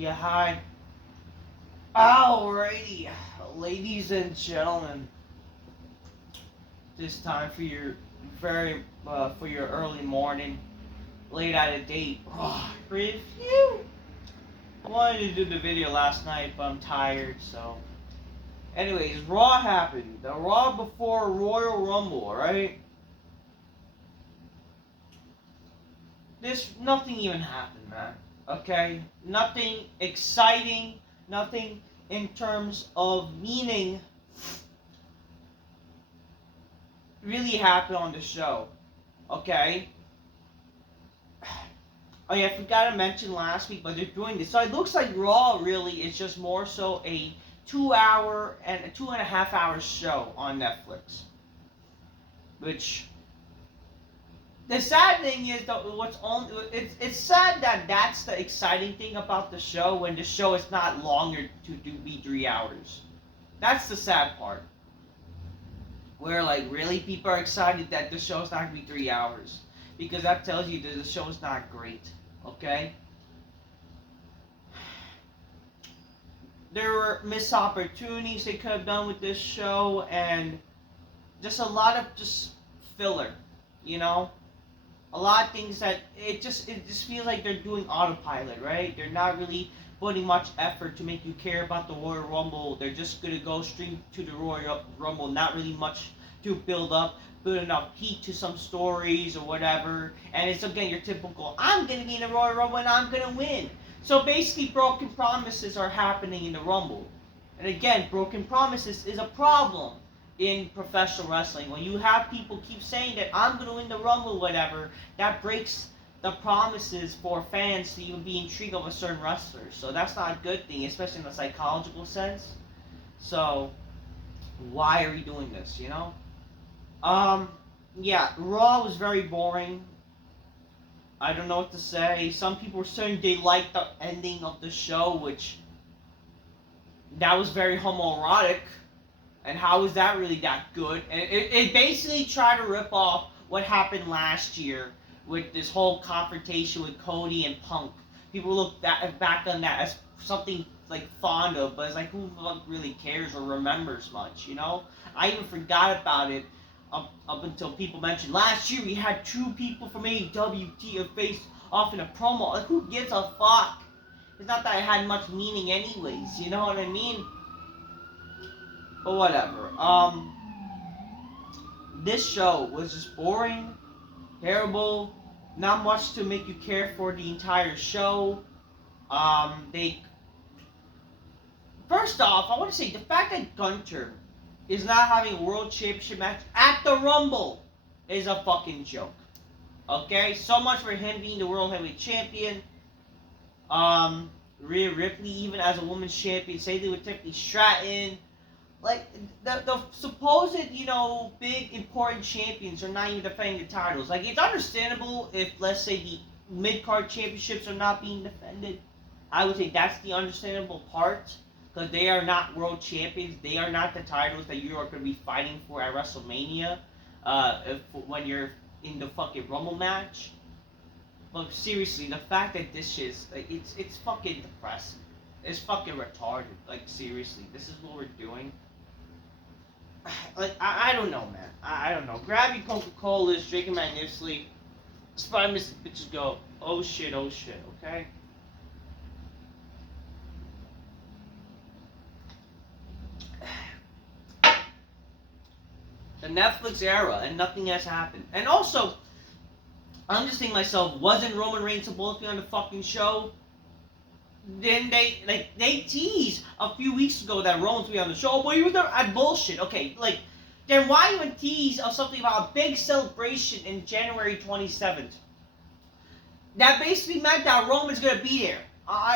Yeah, hi. Alrighty, ladies and gentlemen. This time for your for your early morning, late out of date review. I wanted to do the video last night, but I'm tired. So, anyways, Raw happened. The Raw before Royal Rumble, right? Nothing even happened, man. Okay, nothing exciting. Nothing in terms of meaning really happened on the show. Okay? Oh yeah, I forgot to mention last week, but they're doing this. So it looks like Raw really is just more so a 2 hour and a 2.5 hour show on Netflix. Which the sad thing is though, it's sad that that's the exciting thing about the show when the show is not longer to be 3 hours. That's the sad part. Where like really people are excited that the show's not gonna be 3 hours, because that tells you that the show's not great. Okay. There were missed opportunities they could have done with this show, and just a lot of just filler, you know. A lot of things that it just feels like they're doing autopilot, right? They're not really putting much effort to make you care about the Royal Rumble. They're just gonna go straight to the Royal Rumble, not really much to build enough heat to some stories or whatever. And it's again your typical, I'm gonna be in the Royal Rumble and I'm gonna win. So basically, broken promises are happening in the Rumble, and again, broken promises is a problem in professional wrestling. When you have people keep saying that I'm going to win the Rumble, whatever, that breaks the promises for fans to even be intrigued of a certain wrestler. So that's not a good thing, especially in a psychological sense. So why are we doing this, you know? Yeah, Raw was very boring. I don't know what to say. Some people were saying they liked the ending of the show, which that was very homoerotic. And how is that really that good? And it basically tried to rip off what happened last year with this whole confrontation with Cody and Punk. People look back on that as something like fond of, but it's like, who really cares or remembers much, you know? I even forgot about it up until people mentioned last year we had 2 people from AEW face off in a promo. Like, who gives a fuck? It's not that it had much meaning anyways, you know what I mean? But whatever. This show was just boring, terrible, not much to make you care for the entire show. First off, I want to say the fact that Gunter is not having a world championship match at the Rumble is a fucking joke. Okay, so much for him being the world heavyweight champion. Rhea Ripley even as a women's champion, same thing with Tiffany Stratton. Like, the supposed, you know, big, important champions are not even defending the titles. Like, it's understandable if, let's say, the mid-card championships are not being defended. I would say that's the understandable part, because they are not world champions. They are not the titles that you are going to be fighting for at WrestleMania when you're in the fucking Rumble match. But seriously, the fact that this is, like, it's fucking depressing. It's fucking retarded. Like, seriously, this is what we're doing. Like, I don't know, man. I don't know. Grab your Coca-Colas, drink them magnificently. Spy Mrs. Bitches go, oh shit, okay? The Netflix era, and nothing has happened. And also, I'm just thinking to myself, wasn't Roman Reigns supposed to be on the fucking show? Then they teased a few weeks ago that Roman's be on the show, but he was there at bullshit. Okay, like, then why even tease of something about a big celebration in January 27th? That basically meant that Roman's gonna be there.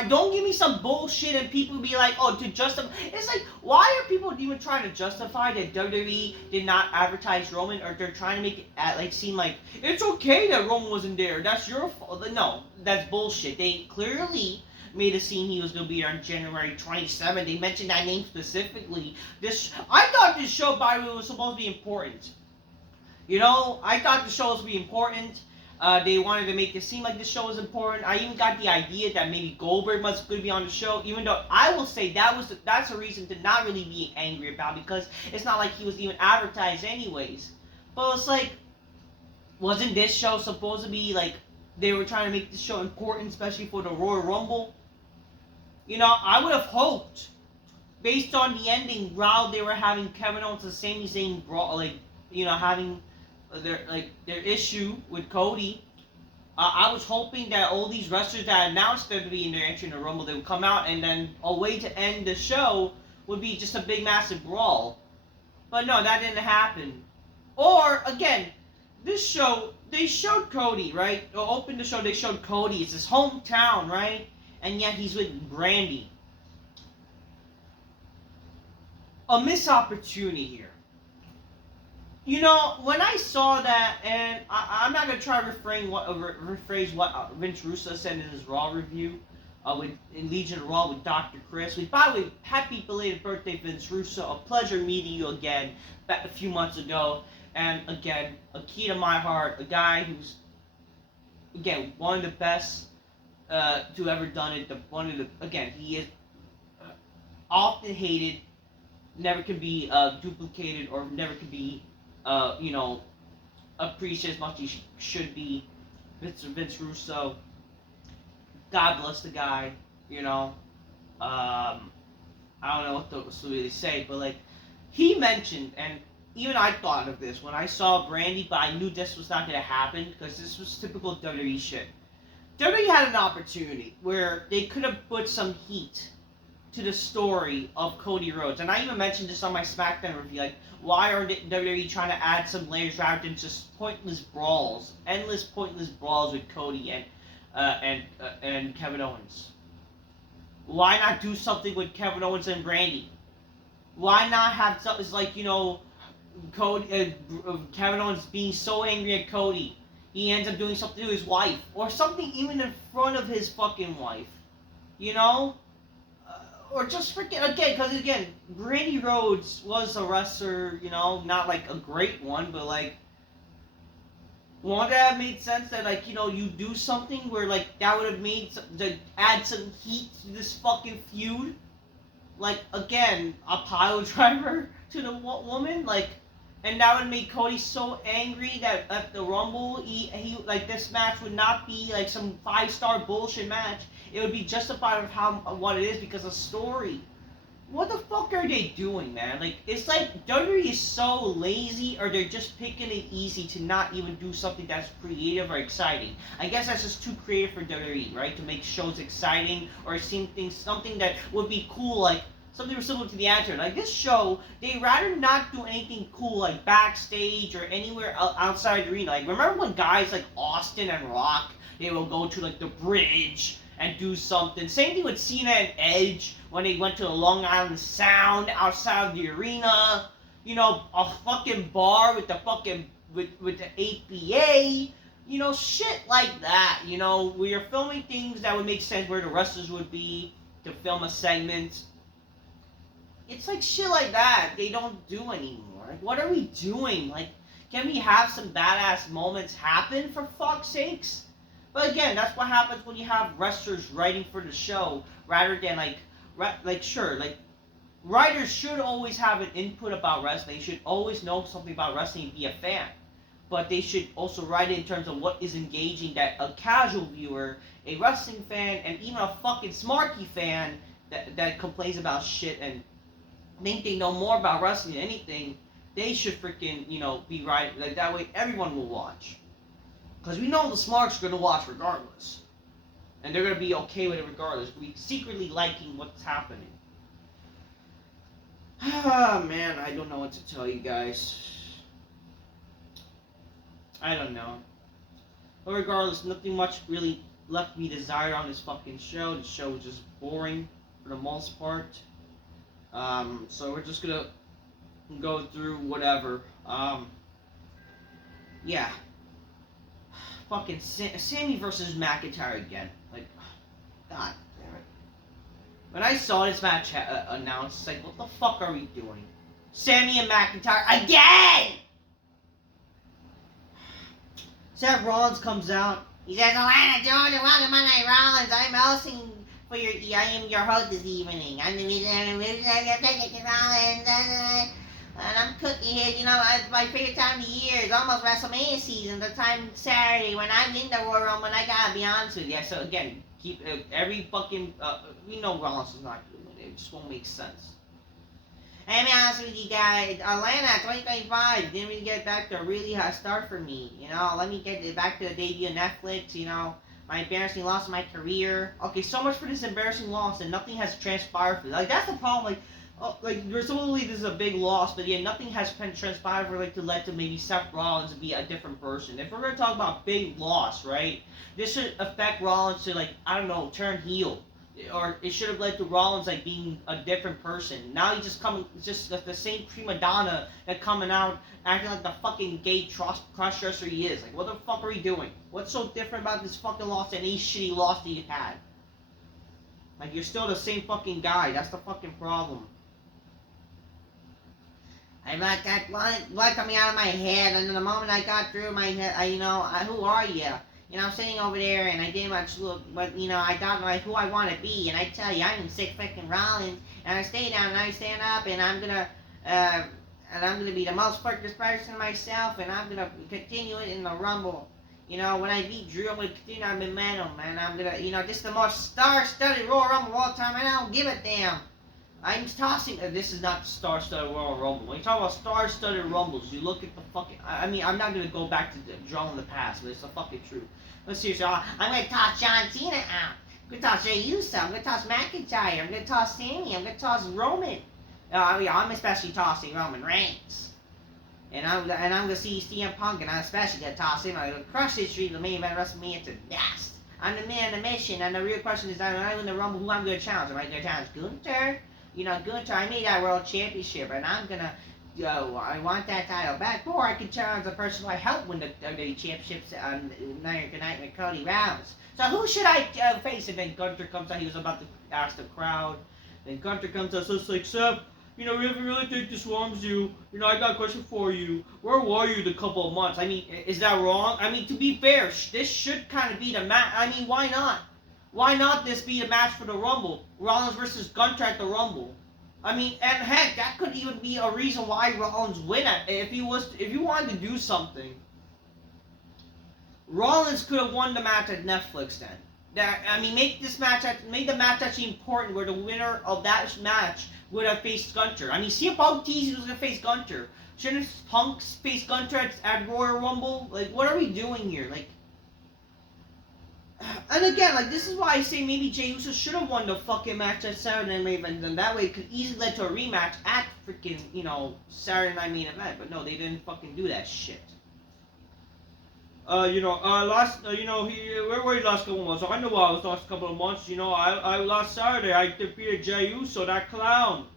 Don't give me some bullshit and people be like, oh, to justify. It's like, why are people even trying to justify that WWE did not advertise Roman, or they're trying to make it seem like it's okay that Roman wasn't there? That's your fault. No, that's bullshit. They clearly made a scene he was going to be there on January 27th. They mentioned that name specifically. I thought this show, by the way, was supposed to be important. You know, I thought the show was supposed to be important. They wanted to make it seem like the show was important. I even got the idea that maybe Goldberg must going to be on the show, even though I will say that's a reason to not really be angry about, because it's not like he was even advertised anyways. But it's like, wasn't this show supposed to be like they were trying to make this show important, especially for the Royal Rumble? You know, I would have hoped, based on the ending, while they were having Kevin Owens and Sami Zayn brawl, like, you know, having their issue with Cody. I was hoping that all these wrestlers that announced them to be in their entry in the Rumble, they would come out, and then a way to end the show would be just a big massive brawl. But no, that didn't happen. Or again, this show they showed Cody, right? To open the show, they showed Cody. It's his hometown, right? And yet he's with Brandy. A missed opportunity here. You know, when I saw that, and I'm not gonna try to rephrase what Vince Russo said in his Raw review, in Legion of Raw with Dr. Chris. By the way, happy belated birthday, Vince Russo. A pleasure meeting you again back a few months ago. And again, a key to my heart, a guy who's, again, one of the best to ever done it. Again, he is often hated, never can be duplicated, or never can be, appreciated as much as he should be. Vince Russo. God bless the guy. You know, I don't know what to really say, but like he mentioned, and even I thought of this when I saw Brandy, but I knew this was not going to happen because this was typical WWE shit. WWE had an opportunity where they could have put some heat to the story of Cody Rhodes, and I even mentioned this on my SmackDown review. Like, why are WWE trying to add some layers rather than just pointless brawls, endless pointless brawls with Cody and Kevin Owens? Why not do something with Kevin Owens and Brandy? Why not have something like, Cody, Kevin Owens being so angry at Cody, he ends up doing something to his wife, or something even in front of his fucking wife, or just freaking again, because again, Brandy Rhodes was a wrestler, not like a great one, but like one that made sense that like you do something where like that would have made to add some heat to this fucking feud, like again a pile driver to the woman, like. And that would make Cody so angry that at the Rumble, he like this match would not be like some 5-star bullshit match. It would be justified of what it is because of story. What the fuck are they doing, man? Like, it's like WWE is so lazy, or they're just picking it easy to not even do something that's creative or exciting. I guess that's just too creative for WWE, right? To make shows exciting or something that would be cool, like. Something similar to the answer. Like this show, they rather not do anything cool like backstage or anywhere outside the arena. Like remember when guys like Austin and Rock, they will go to like the bridge and do something. Same thing with Cena and Edge when they went to the Long Island Sound outside of the arena. A fucking bar with the fucking with the APA. Shit like that. We are filming things that would make sense where the wrestlers would be to film a segment. It's like shit like that they don't do anymore. Like, what are we doing? Like, can we have some badass moments happen, for fuck's sakes? But again, that's what happens when you have wrestlers writing for the show, rather than writers should always have an input about wrestling. They should always know something about wrestling and be a fan. But they should also write it in terms of what is engaging that a casual viewer, a wrestling fan, and even a fucking smarky fan that complains about shit and think they know more about wrestling than anything, they should freaking, be right. Like, that way everyone will watch. Because we know the smarts are going to watch regardless. And they're going to be okay with it regardless. We secretly liking what's happening. Ah, man, I don't know what to tell you guys. I don't know. But regardless, nothing much really left me desired on this fucking show. The show was just boring for the most part. So we're just gonna go through whatever. Yeah. Fucking Sami versus McIntyre again. Like, god damn it. When I saw this match announced, it's like, what the fuck are we doing? Sami and McIntyre again! Seth Rollins comes out. He says, Alana, Georgia, welcome to Monday Rollins. I'm hosting for I am your host this evening. I'm the Rollins. And I'm cooking here, you know, it's my favorite time of the year. It's almost WrestleMania season, the time Saturday when I'm in the Royal Rumble, and I gotta be honest with you. So again, keep every fucking, we know Rollins is not doing it. It just won't make sense. And to be honest with you guys, Atlanta 2025 didn't really get back to a really hot start for me. You know, let me get back to the debut of Netflix, you know, my embarrassing loss of my career. Okay, so much for this embarrassing loss, and nothing has transpired for me. Like, that's the problem, presumably this is a big loss, but yeah, nothing has transpired for, to lead to maybe Seth Rollins to be a different person. If we're going to talk about big loss, right, this should affect Rollins to, I don't know, turn heel. Or it should have led to Rollins, being a different person. Now he's just the same prima donna that coming out acting like the fucking gay cross-dresser he is. What the fuck are we doing? What's so different about this fucking loss than any shitty loss that you had? You're still the same fucking guy. That's the fucking problem. I got that blood coming out of my head, and the moment I got through my head, who are you? You know, I'm sitting over there, and I didn't much look, but, I got, who I want to be, and I tell you, I'm sick fucking Rollins, and I stay down, and I stand up, and I'm gonna be the most focused person myself, and I'm gonna continue it in the Rumble. You know, when I beat Drew, I'm gonna continue our momentum, and I'm gonna, this is the most star-studded Royal Rumble of all time, and I don't give a damn. I'm tossing. This is not the star-studded Royal Rumble. When you talk about star-studded Rumbles, you look at the fucking. I'm not gonna go back to drawing the past, but it's the fucking truth. Let's see. I'm gonna toss John Cena out. I'm gonna toss Jey Uso. I'm gonna toss McIntyre. I'm gonna toss Sami. I'm gonna toss Roman. I'm especially tossing Roman Reigns. And I'm gonna see CM Punk, and I'm especially gonna toss him. I'm gonna crush his streak, the main event of WrestleMania to dust. I'm the man on the mission, and the real question is, I'm not in the Rumble. Who I'm gonna challenge? Am I gonna challenge Gunther? Gunther, I made that world championship, and I'm gonna, I want that title back, or I can challenge the person who I helped win the WWE championships on Night with Cody Rhodes. So who should I face? And then Gunther comes out, he was about to ask the crowd. Then Gunther comes out, so it's like, Seth, if you really think this wrongs you, I got a question for you. Where were you the couple of months? Is that wrong? To be fair, this should kind of be the match. Why not? Why not this be a match for the Rumble? Rollins versus Gunther at the Rumble. And heck, that could even be a reason why Rollins win it. If you wanted to do something, Rollins could have won the match at Netflix then. Make the match actually important, where the winner of that match would have faced Gunther. CM Punk teased he was gonna face Gunther. Shouldn't Punk face Gunther at Royal Rumble? What are we doing here? And again, this is why I say maybe Jey Uso should have won the fucking match at Saturday Night Main Event, and that way it could easily lead to a rematch at freaking, Saturday Night Main Event. But no, they didn't fucking do that shit. Where were you last couple of months? I know I was last couple of months. I last Saturday I defeated Jey Uso, that clown.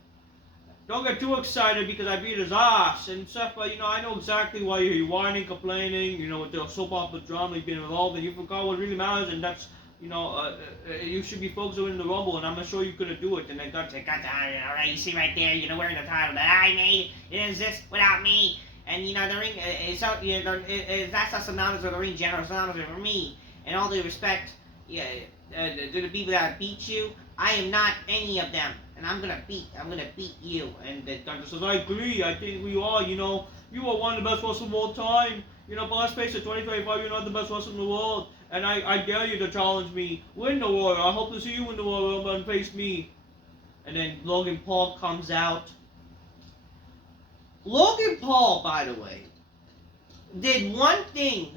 Don't get too excited because I beat his ass and stuff, but I know exactly why you're whining, complaining, with the soap opera drama you've been involved in. You forgot what really matters, and that's, you should be focused on the Rumble, and I'm sure you couldn't do it. And then Gunther, alright, you see right there, wearing the title that I made, it exists without me. And, the ring, that's not synonymous with the ring general, synonymous with me. And all due respect, to the people that beat you, I am not any of them. And I'm gonna beat you. And Gunther says, I agree, I think we are, you are one of the best wrestlers of all time. But let's face it, 2025, you're not the best wrestler in the world. And I dare you to challenge me. Win the Royal. I hope to see you win the Royal Rumble and face me. And then Logan Paul comes out. Logan Paul, by the way, did one thing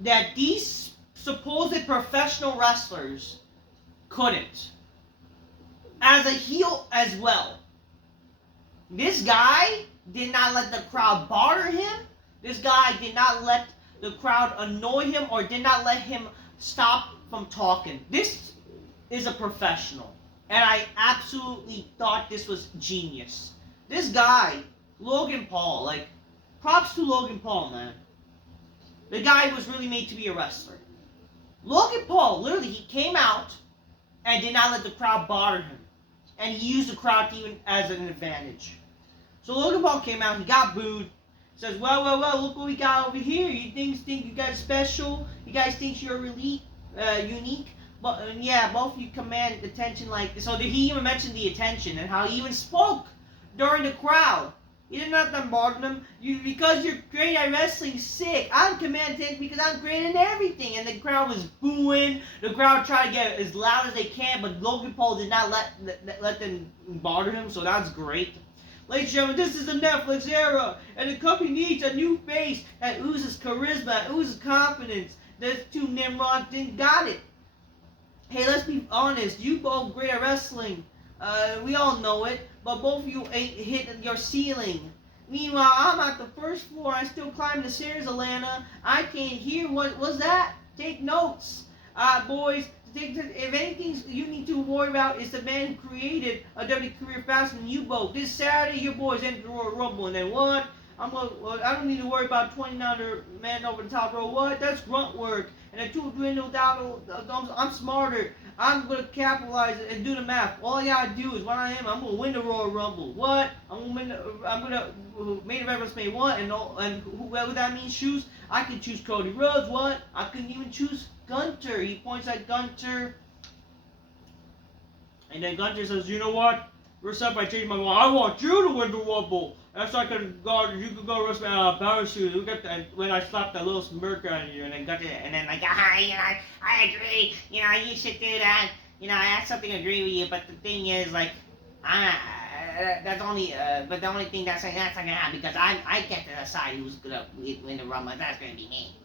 that these supposed professional wrestlers couldn't. As a heel as well. This guy did not let the crowd bother him. This guy did not let the crowd annoy him or did not let him stop from talking. This is a professional. And I absolutely thought this was genius. This guy, Logan Paul, props to Logan Paul, man. The guy was really made to be a wrestler. Logan Paul, literally, he came out and did not let the crowd bother him. And he used the crowd even as an advantage. So Logan Paul came out, he got booed. Says, well, look what we got over here. You think you guys special? You guys think you're elite, unique? But yeah, both of you command attention like this. So did he even mention the attention and how he even spoke during the crowd? He did not bombard them. Because you're great at wrestling, sick. I'm command attention because I'm great at everything. And the crowd was booing. The crowd tried to get as loud as they can, but Logan Paul did not let them bother him. So that's great. Ladies and gentlemen, this is the Netflix era, and the company needs a new face that oozes charisma, oozes confidence. Those two Nimrods didn't got it. Hey, let's be honest. You both great at wrestling. We all know it, but both of you ain't hitting your ceiling. Meanwhile, I'm at the first floor. I still climbing the stairs, Atlanta. I can't hear. What was that? Take notes. Boys, if anything you need to worry about is the man who created a WWE career faster than you both. This Saturday, your boys enter the Royal Rumble, and then what? I don't need to worry about 29er man over the top row. What? That's grunt work. And the two dwindle down. I'm smarter. I'm gonna capitalize it and do the math. All I gotta do is what I am. I'm gonna win the Royal Rumble. What? I'm gonna main event WrestleMania 1 and whoever that means choose. I can choose Cody Rhodes. What? I couldn't even choose Gunter. He points at Gunter. And then Gunter says, you know what? First up, I changed my mind. I want you to win the Rumble. That's like you could go wrestle parachute. You get that when I slapped that little smirk on you, and then Gunter, and then like, I agree. You should do that. I have something to agree with you, but the thing is, like, that's only, but the only thing that's not gonna happen because I get to decide who's gonna win the Rumble. That's gonna be me.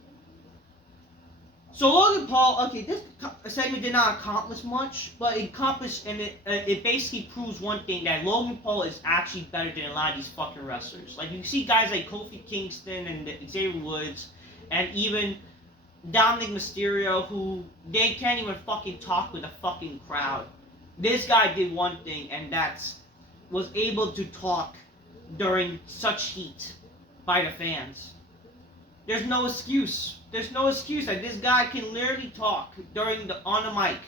So Logan Paul, okay, this segment did not accomplish much, but it accomplished, and it basically proves one thing, that Logan Paul is actually better than a lot of these fucking wrestlers. Like, you see guys like Kofi Kingston and Xavier Woods, and even Dominic Mysterio, who they can't even fucking talk with a fucking crowd. This guy did one thing, and was able to talk during such heat by the fans. There's no excuse. There's no excuse that this guy can literally talk on the mic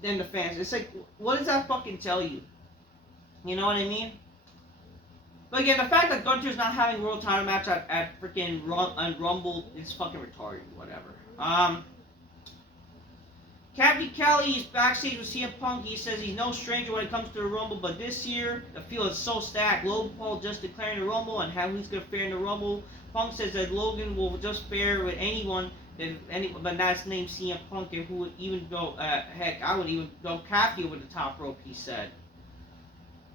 than the fans. It's like, what does that fucking tell you? You know what I mean? But again, the fact that Gunter's not having a world title match at freaking Rumble is fucking retarded. Whatever. Captain Kelly is backstage with CM Punk. He says he's no stranger when it comes to the Rumble, but this year the field is so stacked. Logan Paul just declaring the Rumble and how he's going to fare in the Rumble. Punk says that Logan will just fare with anyone, but that's named CM Punk, and who would even go, heck, I would even go Kathy over the top rope, he said.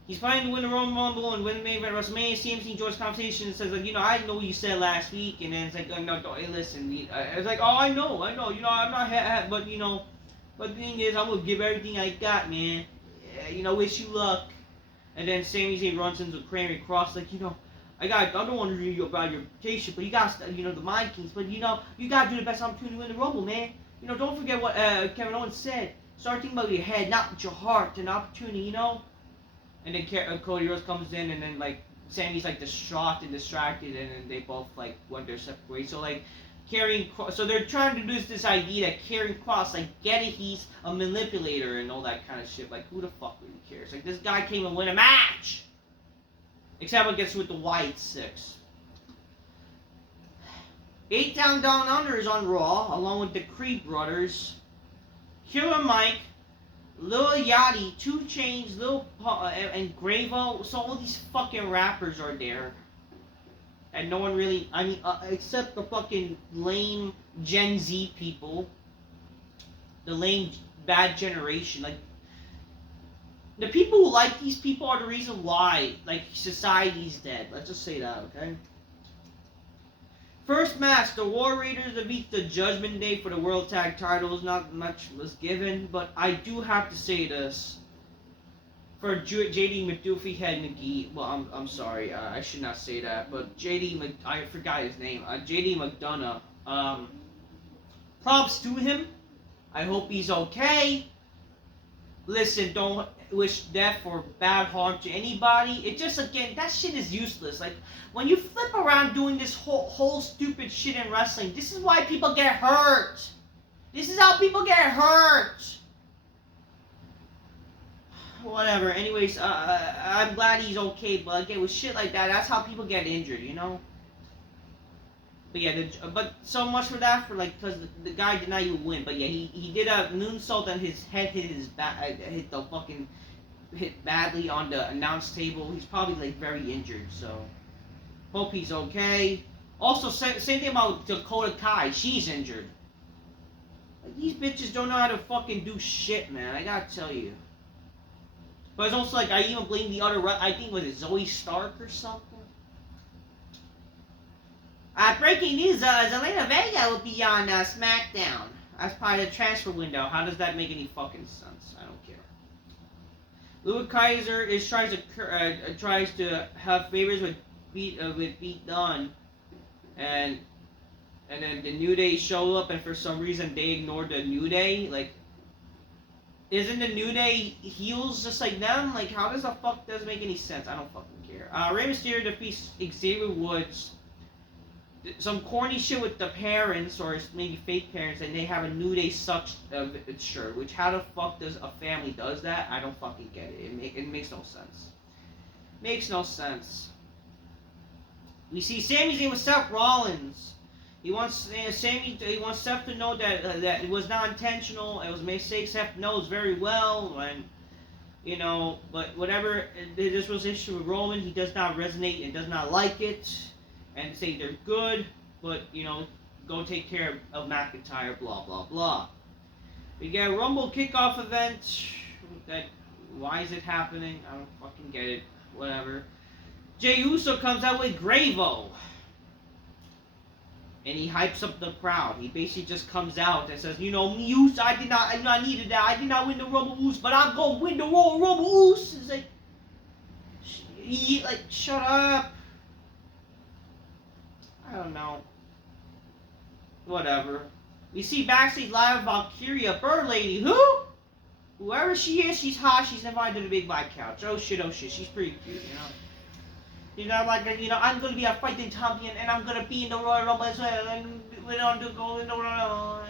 He's planning to win the Royal Rumble and win the main event at WrestleMania. CMC enjoys conversation and says, like, I know what you said last week, and then it's like, no, hey, listen. It's like, oh, I know, I'm not, but, but the thing is, I'm going to give everything I got, man. Wish you luck. And then Sami Zayn runs into Karrion Kross, like, I don't want to read you about your reputation, but you got, the Mind Kings, but, you got to do the best opportunity to win the Rumble, man. Don't forget what Kevin Owens said. Start thinking about your head, not with your heart, and opportunity, And then Cody Rhodes comes in, and then, like, Sammy's, like, distraught and distracted, and then they both, like, went their separate ways. So, like, so they're trying to do this idea that Karrion Kross, like, get it, he's a manipulator and all that kind of shit. Like, who the fuck really cares? Like, this guy came and win a match! Except when it gets with the White Six. 8 Down Under is on Raw, along with the Creed Brothers, Killer Mike, Lil Yachty, 2 Chainz, and Gravo. So all these fucking rappers are there. And no one really, except the fucking lame Gen Z people. The lame, bad generation. Like, the people who like these people are the reason why, like, society's dead. Let's just say that, okay? First match, the War Raiders defeat the Judgment Day for the World Tag Titles. Not much was given, but I do have to say this. For JD McDuffie had McGee. Well, I'm sorry, I should not say that, but I forgot his name. JD McDonagh. Props to him. I hope he's okay. Listen, don't wish death or bad harm to anybody. It just, again, that shit is useless. Like, when you flip around doing this whole stupid shit in wrestling, this is why people get hurt. This is how people get hurt. whatever. Anyways, I'm glad he's okay, but again, with shit like that, that's how people get injured, you know? But yeah, but so much for that, for like, because the guy did not even win. But yeah, he did a moonsault and his head hit his back, hit badly on the announce table. He's probably like very injured, so hope he's okay. Also, same thing about Dakota Kai. She's injured. Like, these bitches don't know how to fucking do shit, man. I gotta tell you. But it's also like, I even blame the other, I think, was it Zoe Stark or something? Breaking news, Zelina Vega will be on SmackDown as part of the transfer window. How does that make any fucking sense? I don't care. Louis Kaiser tries to have favors with Pete Dunne, and then the New Day show up, and for some reason they ignored the New Day. Like, isn't the New Day heels just like them? Like, how does the fuck does make any sense? I don't fucking care. Rey Mysterio defeats Xavier Woods. Some corny shit with the parents, or maybe fake parents, and they have a New Day sucks shirt. Which, how the fuck does a family does that? I don't fucking get it. It makes no sense. Makes no sense. We see Sami Zayn with Seth Rollins. He wants Seth to know that that it was not intentional. It was a mistake. Seth knows very well, and you know, but whatever. This was an issue with Roman. He does not resonate and does not like it. And say they're good, but, you know, go take care of McIntyre, blah, blah, blah. We get a Rumble kickoff event. Why is it happening? I don't fucking get it. Whatever. Jey Uso comes out with Gravo. And he hypes up the crowd. He basically just comes out and says, you know, me, Uso, I needed that. I did not win the Rumble Uso, but I'm going to win the Royal Rumble Uso. It's like, shut up. I don't know. Whatever. We see backstage live Valkyria Bird Lady. Who? Whoever she is, she's hot. She's invited to the Big Black Couch. Oh shit, oh shit. She's pretty cute, you know. You know, like, you know, I'm gonna be a fighting champion, and I'm gonna be in the Royal Rumble as well, and we're on to go in the Royal.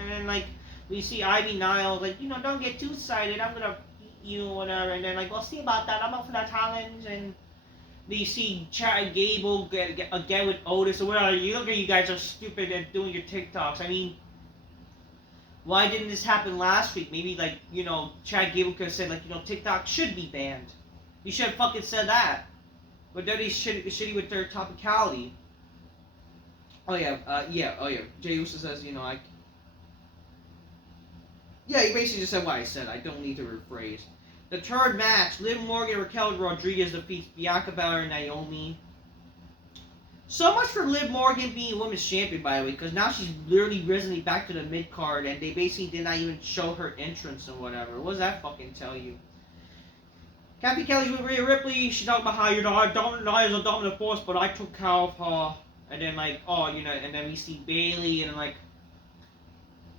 And then like we see Ivy Niles, like, you know, don't get too excited. I'm gonna beat you, whatever. And then like, we'll see about that. I'm up for that challenge. And you see Chad Gable again with Otis, or whatever. You look at you guys are stupid at doing your TikToks. I mean, why didn't this happen last week? Maybe, like, you know, Chad Gable could have said, like, you know, TikTok should be banned. You should have fucking said that. But then he's shitty with their topicality. Oh yeah, Jey Uso says, you know, yeah, he basically just said what I said. I don't need to rephrase. The third match, Liv Morgan and Raquel Rodriguez defeats Bianca Belair and Naomi. So much for Liv Morgan being women's champion, by the way, because now she's literally risen back to the mid-card, and they basically did not even show her entrance or whatever. What does that fucking tell you? Kathy Kelly's with Rhea Ripley. She's talking about how, you know, I don't know as a dominant force, but I took care of her. And then, like, oh, you know, and then we see Bayley, and like,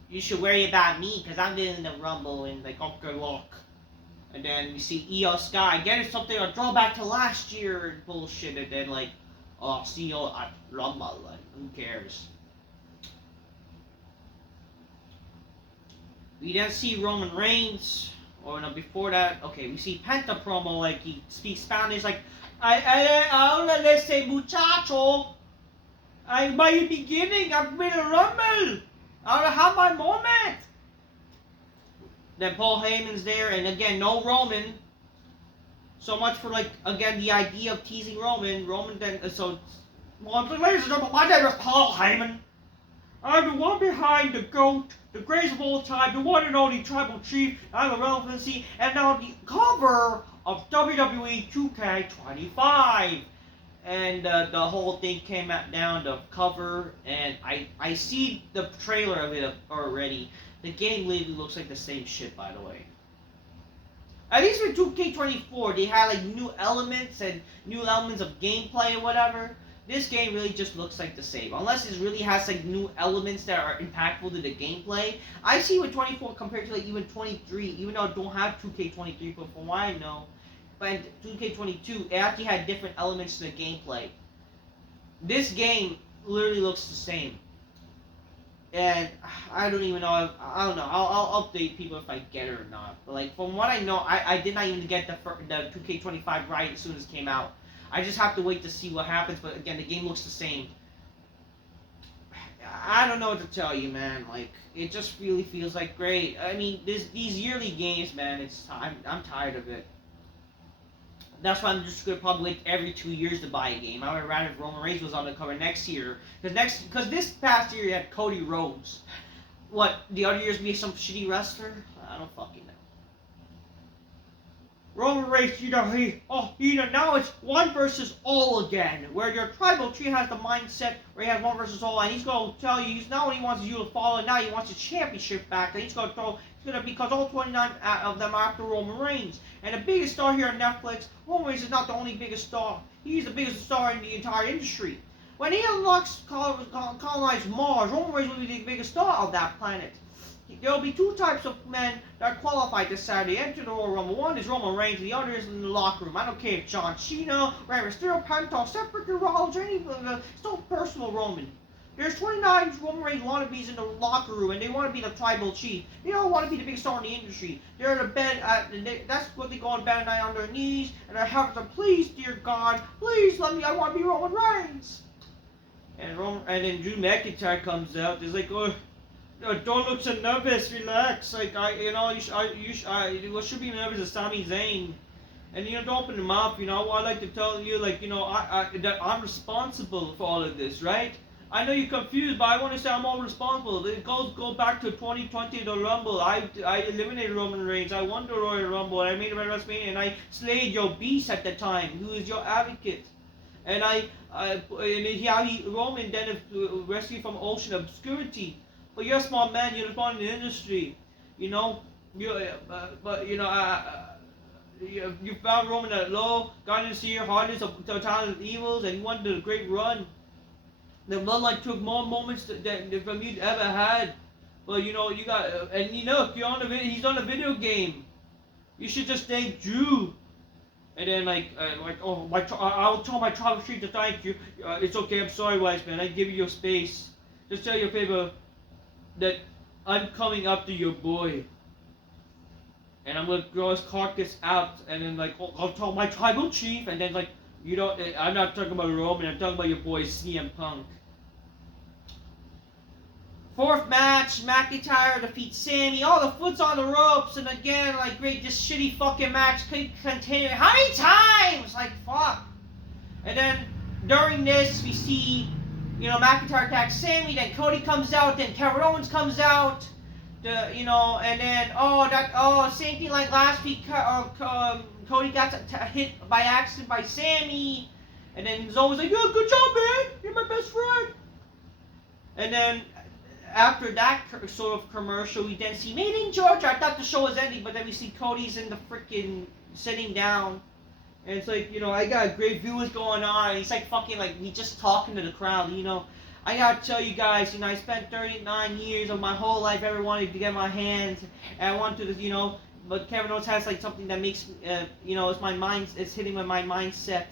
you should worry about me, because I'm in the Rumble, and like, oh, good luck. And then we see Io Sky. Again, it's something, a throwback to last year and bullshit. And then, like, oh, see you at Rumble. Like, who cares? We then see Roman Reigns. Or no, before that, okay, we see Penta promo. Like, he speaks Spanish. Like, ahora le say muchacho. By the beginning, I've been a Rumble. I have my moment. Then Paul Heyman's there, and again, no Roman. So much for, like, again, the idea of teasing Roman. Roman then, well, ladies and gentlemen, my name is Paul Heyman. I'm the one behind the GOAT, the greatest of all time, the one and only Tribal Chief, I'm the relevancy, and now the cover of WWE 2K25. And the whole thing came out down the cover, and I see the trailer of it already. The game literally looks like the same shit, by the way. At least with 2K24, they had like new elements and new elements of gameplay or whatever. This game really just looks like the same. Unless it really has like new elements that are impactful to the gameplay. I see with 24 compared to like even 23, even though I don't have 2K23, but from what I know, but in 2K22, it actually had different elements to the gameplay. This game literally looks the same. And I don't even know. I don't know. I'll update people if I get it or not. But like from what I know, I did not even get the 2K25 right as soon as it came out. I just have to wait to see what happens. But again, the game looks the same. I don't know what to tell you, man. Like it just really feels like great. I mean, these yearly games, man. I'm tired of it. That's why I'm just gonna probably wait every 2 years to buy a game. I would rather if Roman Reigns was on the cover next year, because this past year you had Cody Rhodes. What the other years be some shitty wrestler? I don't fucking know. Roman Reigns, now it's one versus all again, where your tribal tree has the mindset where he has one versus all, and he's gonna tell you he's not only wants you to follow, now he wants the championship back, and he's gonna because all 29 of them are after Roman Reigns. And the biggest star here on Netflix, Roman Reigns is not the only biggest star. He's the biggest star in the entire industry. When he unlocks colonize Mars, Roman Reigns will be the biggest star of that planet. There will be two types of men that qualify this Saturday. Enter the Royal Rumble. One is Roman Reigns, the other is in the locker room. I don't care if John Cena, Rey Mysterio, Pantone, Separate Rollins, or any of the so personal Roman. There's 29 Roman Reigns wannabes in the locker room, and they want to be the tribal chief. They don't want to be the biggest star in the industry. They're the that's what they go on bed at night on their knees, and they're having to please, dear God, please let me. I want to be Roman Reigns. And then Drew McIntyre comes out. He's like, oh, don't look so nervous. Relax. Like what should be nervous is Sami Zayn. And don't open your mouth. I like to tell you, like, that I'm responsible for all of this, right? I know you're confused, but I want to say I'm all responsible. It go back to 2020, the Rumble. I eliminated Roman Reigns. I won the Royal Rumble. I made it at WrestleMania, and I slayed your beast at the time, who is your advocate. And Roman then rescued from ocean obscurity. But you're a small man. You're born in the industry. You found Roman at low, got into your hardest of the talent of evils, and you won the great run. The bloodline took more moments than from you ever had, but you got and you're on he's on a video game. You should just thank Drew, and then I'll tell my tribal street to thank you. It's okay, I'm sorry, wise man. I give you your space. Just tell your people that I'm coming after your boy, and I'm gonna grow his carcass out, and then I'll tell my tribal chief, and then I'm not talking about Roman, I'm talking about your boy CM Punk. Fourth match, McIntyre defeats Sami. Oh, the foot's on the ropes, and again, great, this shitty fucking match keep continuing. How many times? Fuck. And then, during this, we see, McIntyre attacks Sami, then Cody comes out, then Kevin Owens comes out. And then, same thing like last week, Cody got hit by accident by Sami, and then Zayn was like, "Yeah, good job, man. You're my best friend." And then after that sort of commercial, we then see Made in Georgia. I thought the show was ending, but then we see Cody's in the freaking sitting down, and it's like, I got a great view what's going on. And he's he's just talking to the crowd. I gotta tell you guys, I spent 39 years of my whole life ever wanted to get my hands, and I wanted to, but Kevin Owens has something that makes, it's my mind, it's hitting with my mindset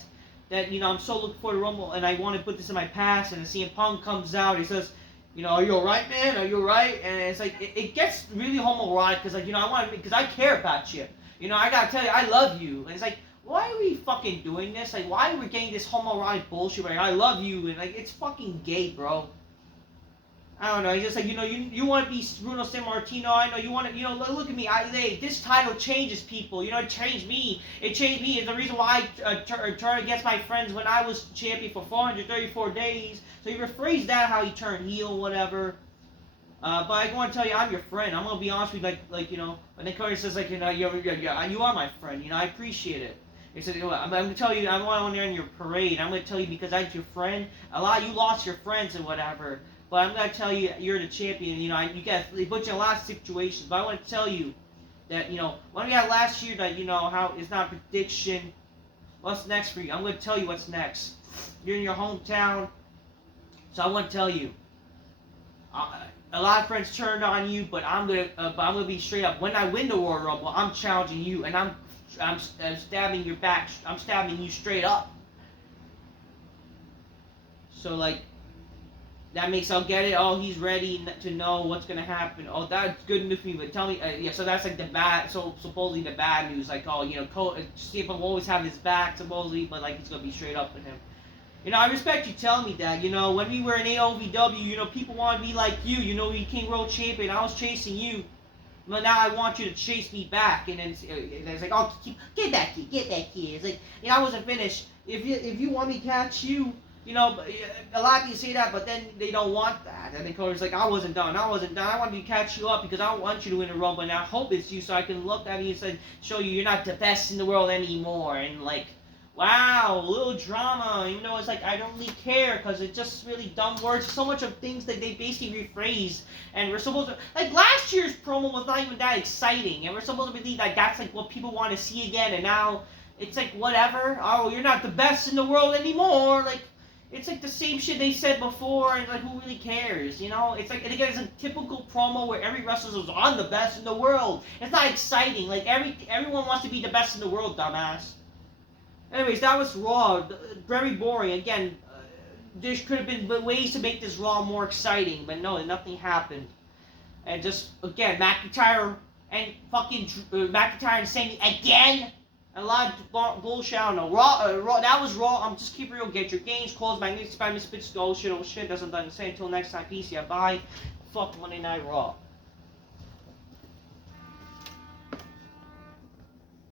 that, I'm so looking for the Rumble, and I want to put this in my past, and CM Punk comes out, he says, are you alright, man? Are you alright? And it's it gets really homoerotic, because, because I care about you. I gotta tell you, I love you. And it's why are we fucking doing this? Why are we getting this homoerotic bullshit where I love you, and it's fucking gay, bro. I don't know. It's just you want to be Bruno Sammartino. I know you want to. Look at me. This title changes people. It changed me. It changed me. It's the reason why I turned against my friends when I was champion for 434 days. So you rephrase that how you turn heel, whatever. But I want to tell you, I'm your friend. I'm gonna be honest with you, and then Cody says you are my friend. I appreciate it. He said, I'm going to tell you, I want to on your parade. I'm going to tell you because I'm your friend. You lost your friends and whatever. But I'm going to tell you, you're the champion. You put you in a lot of situations. But I want to tell you that, when we had last year that, how it's not a prediction. What's next for you? I'm going to tell you what's next. You're in your hometown. So I want to tell you. A lot of friends turned on you, but I'm gonna be straight up. When I win the Royal Rumble, I'm challenging you, and I'm stabbing your back. I'm stabbing you straight up. So That makes I'll get it. Oh, he's ready to know what's gonna happen. Oh, that's good news for me. But tell me, yeah. So that's like the bad. So supposedly the bad news. Like, oh, Steve will always have his back supposedly, but like he's gonna be straight up with him. I respect you telling me that. When we were in AOVW, people wanted to be like you. You became world champion. I was chasing you. Well, now I want you to chase me back. And then it's like, oh, get back here, get back here. It's like, I wasn't finished. If you want me to catch you, a lot of people say that, but then they don't want that. And then Cody's like, I wasn't done. I wanted to catch you up because I want you to win a Rumble, and I hope it's you so I can look at you and show you you're not the best in the world anymore. And like, wow, a little drama, even though it's like, I don't really care, because it's just really dumb words. So much of things that they basically rephrase, and we're supposed to, like, last year's promo was not even that exciting, and we're supposed to believe that that's, like, what people want to see again, and now, it's like, whatever, oh, you're not the best in the world anymore, like, it's like the same shit they said before, and like, who really cares, It's like, and again, it's a typical promo where every wrestler says, I'm the best in the world. It's not exciting, like, everyone wants to be the best in the world, dumbass. Anyways, that was Raw. Very boring. Again, there could have been ways to make this Raw more exciting, but no, nothing happened. And just, again, McIntyre and McIntyre and Sami again. A lot of bullshit. I don't know. Raw. That was Raw. Just keep it real. Get your games closed. Magnetic Spam, Spits, oh shit. Doesn't done the same. Until next time. Peace. Yeah, bye. Fuck Monday Night Raw.